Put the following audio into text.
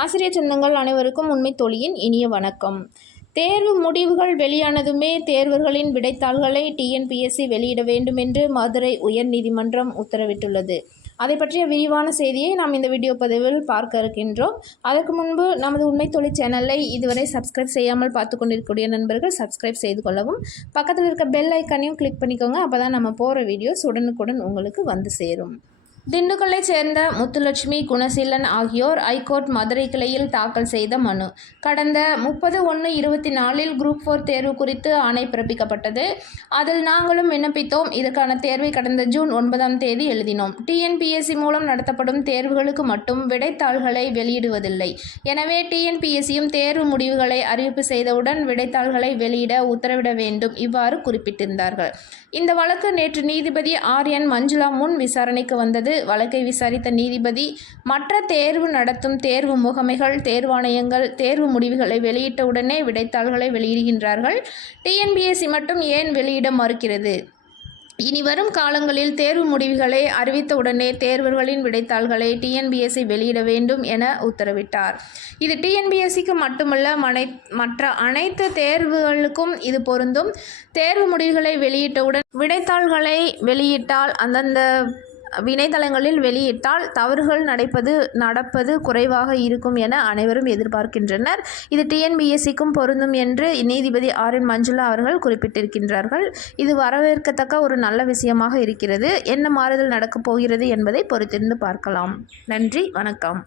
ஆசிரியர் சொந்தங்கள் அனைவருக்கும் உண்மை தொழியின் இனிய வணக்கம். தேர்வு முடிவுகள் வெளியானதுமே தேர்வர்களின் விடைத்தாள்களை டிஎன்பிஎஸ்சி வெளியிட வேண்டும் என்று மதுரை உயர்நீதிமன்றம் உத்தரவிட்டுள்ளது. அதை பற்றிய விரிவான செய்தியை நாம் இந்த வீடியோ பதிவில் பார்க்க இருக்கின்றோம். அதற்கு முன்பு நமது உண்மை தொழில் சேனலை இதுவரை சப்ஸ்கிரைப் செய்யாமல் பார்த்து கொண்டிருக்கக்கூடிய நண்பர்கள் சப்ஸ்கிரைப் செய்து கொள்ளவும் பக்கத்தில் இருக்க பெல் ஐக்கானையும் கிளிக் பண்ணிக்கோங்க. அப்போ தான் நம்ம போகிற வீடியோஸ் உடனுக்குடன் உங்களுக்கு வந்து சேரும். திண்டுக்கல்லை சேர்ந்த முத்துலட்சுமி குணசீலன் ஆகியோர் ஐகோர்ட் மதுரை கிளையில் தாக்கல் செய்த மனு. கடந்த முப்பது ஒன்று இருபத்தி நாலில் குரூப் ஃபோர் தேர்வு குறித்து ஆணை பிறப்பிக்கப்பட்டது. அதில் நாங்களும் விண்ணப்பித்தோம். இதற்கான தேர்வை கடந்த ஜூன் ஒன்பதாம் தேதி எழுதினோம். டிஎன்பிஎஸ்சி மூலம் நடத்தப்படும் தேர்வுகளுக்கு மட்டும் விடைத்தாள்களை வெளியிடுவதில்லை. எனவே டிஎன்பிஎஸ்சியும் தேர்வு முடிவுகளை அறிவிப்பு செய்தவுடன் விடைத்தாள்களை வெளியிட உத்தரவிட வேண்டும். இவ்வாறு குறிப்பிட்டிருந்தார்கள். இந்த வழக்கு நேற்று நீதிபதி ஆர் என் மஞ்சுளா முன் விசாரணைக்கு வந்தது. வழக்கை விசாரித்த நீதிபதி மற்ற தேர்வு நடத்தும் தேர்வு முகமைகள் தேர்வாணையங்கள் தேர்வு முடிவுகளை வெளியிட்டவுடனே விடைத்தாள்களை வெளியிடுகின்றார்கள். டிஎன்பிஎஸ்சி மட்டும் ஏன் வெளியிட மறுக்கிறது? இனி வரும் காலங்களில் தேர்வு முடிவுகளை அறிவித்தவுடனே தேர்வர்களின் விடைத்தாள்களை டிஎன்பிஎஸ்சி வெளியிட வேண்டும் என உத்தரவிட்டார். இது டிஎன்பிஎஸ்சிக்கு மட்டுமல்ல மனை மற்ற அனைத்து தேர்வுகளுக்கும் இது பொருந்தும். தேர்வு முடிவுகளை வெளியிட்டவுடன் விடைத்தாள்களை வெளியிட்டால் அந்தந்த வினைத்தளங்களில் வெளியிட்டால் தவறுகள் நடைப்பது நடப்பது குறைவாக இருக்கும் என அனைவரும் எதிர்பார்க்கின்றனர். இது டிஎன்பிஎஸ்சிக்கும் பொருந்தும் என்று நீதிபதி ஆர் என் மஞ்சுளா அவர்கள் குறிப்பிட்டிருக்கின்றார்கள். இது வரவேற்கத்தக்க ஒரு நல்ல விஷயமாக இருக்கிறது. என்ன மாறுதல் நடக்கப் போகிறது என்பதை பொறுத்திருந்து பார்க்கலாம். நன்றி. வணக்கம்.